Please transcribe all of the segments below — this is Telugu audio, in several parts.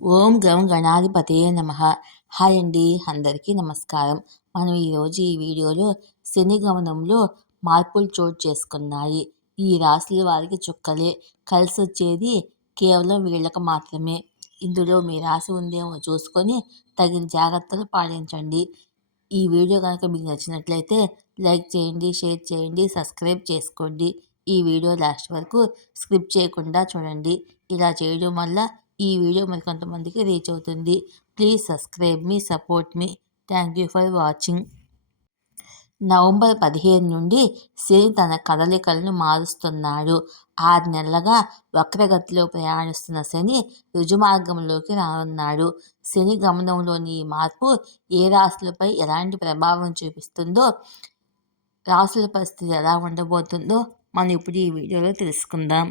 ఓం గం గణాధిపతయే నమః. హాయ్ అండి, అందరికీ నమస్కారం. మనం ఈరోజు ఈ వీడియోలో శని గమనంలో మార్పులు చోటు చేసుకున్నాయి. ఈ రాశుల వారికి చుక్కలే కలిసి వచ్చేది కేవలం వీళ్ళకి మాత్రమే. ఇందులో మీ రాశి ఉందేమో చూసుకొని తగిన జాగ్రత్తలు పాటించండి. ఈ వీడియో కనుక మీకు నచ్చినట్లయితే లైక్ చేయండి, షేర్ చేయండి, సబ్స్క్రైబ్ చేసుకోండి. ఈ వీడియో లాస్ట్ వరకు స్కిప్ చేయకుండా చూడండి. ఇలా చేయడం వల్ల ఈ వీడియో మరి కొంతమందికి రీచ్ అవుతుంది. Please subscribe me, support me. Thank you for watching. November 15 నుండి శని తన కదలికలను మారుస్తున్నాడు. 6 నెలలుగా వక్రగతిలో ప్రయాణిస్తున్న శని రుజుమార్గంలోకి రానున్నాడు. శని గమనంలోని ఈ మార్పు ఏ రాశులపై ఎలాంటి ప్రభావం చూపిస్తుందో, రాశుల పరిస్థితి ఎలా ఉండబోతుందో మనం ఇప్పుడు ఈ వీడియోలో తెలుసుకుందాం.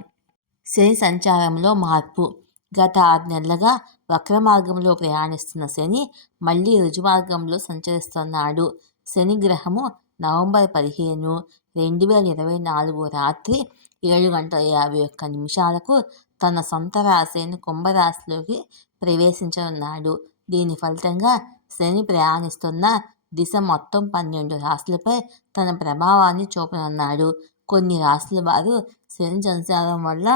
శని సంచారంలో మార్పు. గత 6 నెలలుగా వక్ర మార్గంలో ప్రయాణిస్తున్న శని మళ్ళీ రుజుమార్గంలో సంచరిస్తున్నాడు. శని గ్రహము నవంబర్ 15, 2024 రాత్రి 7:51 తన సొంత రాశి అయిన కుంభరాశిలోకి ప్రవేశించనున్నాడు. దీని ఫలితంగా శని ప్రయాణిస్తున్న దిశ మొత్తం 12 రాశులపై తన ప్రభావాన్ని చూపనున్నాడు. కొన్ని రాశుల వారు శని సంచారం వల్ల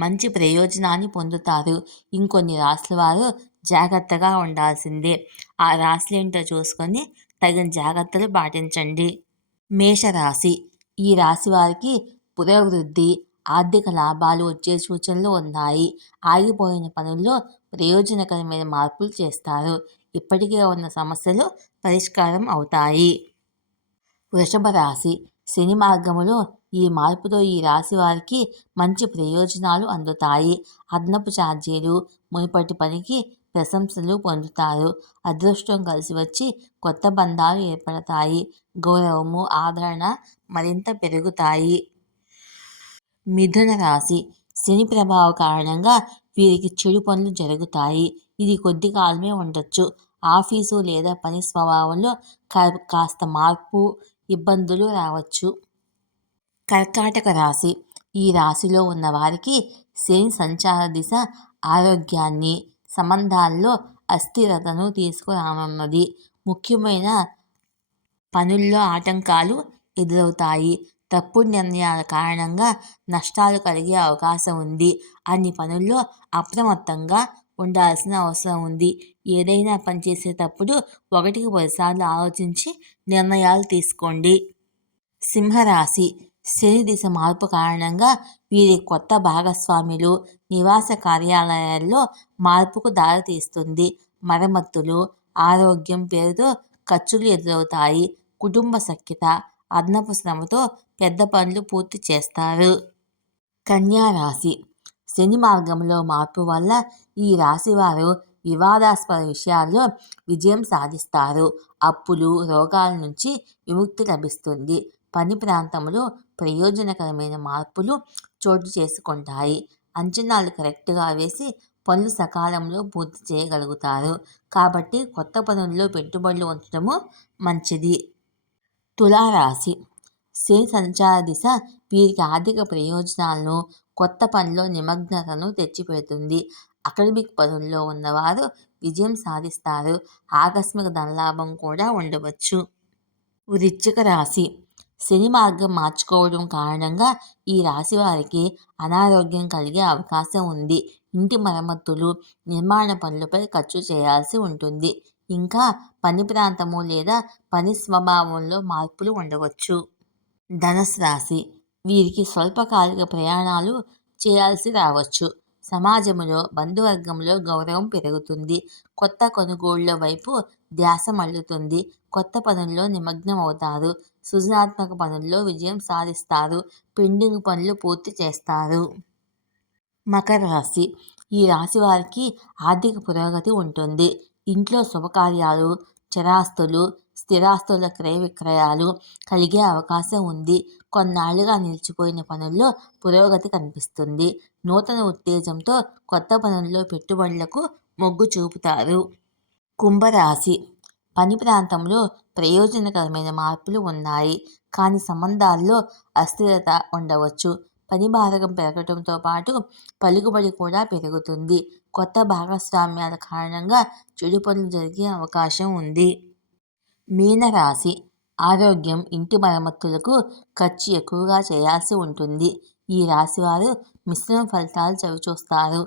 మంచి ప్రయోజనాన్ని పొందుతారు. ఇంకొన్ని రాశుల వారు జాగ్రత్తగా ఉండాల్సిందే. ఆ రాశులేంటో చూసుకొని తగిన జాగ్రత్తలు పాటించండి. మేషరాశి. ఈ రాశి వారికి పురోభివృద్ధి, ఆర్థిక లాభాలు వచ్చే సూచనలు ఉన్నాయి. ఆగిపోయిన పనుల్లో ప్రయోజనకరమైన మార్పులు చేస్తారు. ఇప్పటికే ఉన్న సమస్యలు పరిష్కారం అవుతాయి. వృషభ రాశి. శని మార్గములో ఈ మార్పుతో ఈ రాశి వారికి మంచి ప్రయోజనాలు అందుతాయి. అదనపు ఛార్జీలు, మునుపటి పనికి ప్రశంసలు పొందుతారు. అదృష్టం కలిసి వచ్చి కొత్త బంధాలు ఏర్పడతాయి. గౌరవము, ఆదరణ మరింత పెరుగుతాయి. మిథున రాశి. శని ప్రభావ కారణంగా వీరికి చెడు పనులు జరుగుతాయి. ఇది కొద్ది కాలమే ఉండొచ్చు. ఆఫీసు లేదా పని స్వభావంలో కాస్త మార్పు, ఇబ్బందులు రావచ్చు. కర్కాటక రాశి. ఈ రాశిలో ఉన్న వారికి శని సంచార దిశ ఆరోగ్యాన్ని, సంబంధాల్లో అస్థిరతను తీసుకురానున్నది. ముఖ్యమైన పనుల్లో ఆటంకాలు ఎదురవుతాయి. తప్పుడు నిర్ణయాల కారణంగా నష్టాలు కలిగే అవకాశం ఉంది. అన్ని పనుల్లో అప్రమత్తంగా ఉండాల్సిన అవసరం ఉంది. ఏదైనా పని చేసేటప్పుడు 1-10 సార్లు ఆలోచించి నిర్ణయాలు తీసుకోండి. సింహరాశి. శని దిశ మార్పు కారణంగా వీరి కొత్త భాగస్వాములు, నివాస కార్యాలయాల్లో మార్పుకు దారితీస్తుంది. మరమ్మతులు, ఆరోగ్యం పేరుతో ఖర్చులు ఎదురవుతాయి. కుటుంబ సఖ్యత, అదనపు శ్రమతో పెద్ద పనులు పూర్తి చేస్తారు. కన్యా రాశి. శని మార్గంలో మార్పు వల్ల ఈ రాశివారు వివాదాస్పద విషయాల్లో విజయం సాధిస్తారు. అప్పులు, రోగాల నుంచి విముక్తి లభిస్తుంది. పని ప్రాంతంలో ప్రయోజనకరమైన మార్పులు చోటు చేసుకుంటాయి. అంచనాలు కరెక్ట్గా వేసి పనులు సకాలంలో పూర్తి చేయగలుగుతారు. కాబట్టి కొత్త పనుల్లో పెట్టుబడులు ఉంచడము మంచిది. తులారాశి. శని సంచార దిశ వీరికి ఆర్థిక ప్రయోజనాలను, కొత్త పనిలో నిమగ్నతను తెచ్చిపెడుతుంది. అకాడమిక్ పనుల్లో ఉన్నవారు విజయం సాధిస్తారు. ఆకస్మిక ధనలాభం కూడా ఉండవచ్చు. వృశ్చిక రాశి. శని మార్గం మార్చుకోవడం కారణంగా ఈ రాశి వారికి అనారోగ్యం కలిగే అవకాశం ఉంది. ఇంటి మరమ్మతులు, నిర్మాణ పనులపై ఖర్చు చేయాల్సి ఉంటుంది. ఇంకా పని ప్రాంతము లేదా పని స్వభావంలో మార్పులు ఉండవచ్చు. ధనుసు రాశి. వీరికి స్వల్పకాలిక ప్రయాణాలు చేయాల్సి రావచ్చు. సమాజంలో, బంధువర్గంలో గౌరవం పెరుగుతుంది. కొత్త కొనుగోళ్ల వైపు ధ్యాస మళ్లుతుంది. కొత్త పనుల్లో నిమగ్నం అవుతారు. సృజనాత్మక పనుల్లో విజయం సాధిస్తారు. పెండింగ్ పనులు పూర్తి చేస్తారు. మకర రాశి. ఈ రాశి వారికి ఆర్థిక పురోగతి ఉంటుంది. ఇంట్లో శుభకార్యాలు, చరాస్తులు, స్థిరాస్తుల క్రయ విక్రయాలు కలిగే అవకాశం ఉంది. కొన్నాళ్లుగా నిలిచిపోయిన పనుల్లో పురోగతి కనిపిస్తుంది. నూతన ఉత్తేజంతో కొత్త పనుల్లో పెట్టుబడులకు మొగ్గు చూపుతారు. కుంభరాశి. పని ప్రాంతంలో ప్రయోజనకరమైన మార్పులు ఉన్నాయి. కానీ సంబంధాల్లో అస్థిరత ఉండవచ్చు. పని భారం పెరగడంతో పాటు పలుకుబడి కూడా పెరుగుతుంది. కొత్త భాగస్వామ్యాల కారణంగా చెడు పనులు జరిగే అవకాశం ఉంది. మీనరాశి ఆరోగ్యం, ఇంటి మరమ్మతులకు ఖర్చు ఎక్కువగా చేయాల్సి ఉంటుంది. ఈ రాశివారు మిశ్రమ ఫలితాలు చవిచూస్తారు.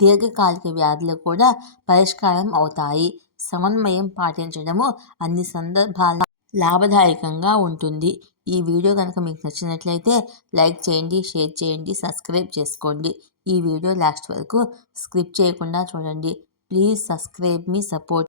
దీర్ఘకాలిక వ్యాధులు కూడా పరిష్కారం అవుతాయి. సమన్వయం పాటించడము అన్ని సందర్భాల్లో లాభదాయకంగా ఉంటుంది. ఈ వీడియో కనుక మీకు నచ్చినట్లయితే లైక్ చేయండి, షేర్ చేయండి, సబ్స్క్రైబ్ చేసుకోండి. ఈ వీడియో లాస్ట్ వరకు స్కిప్ చేయకుండా చూడండి. Please subscribe me support.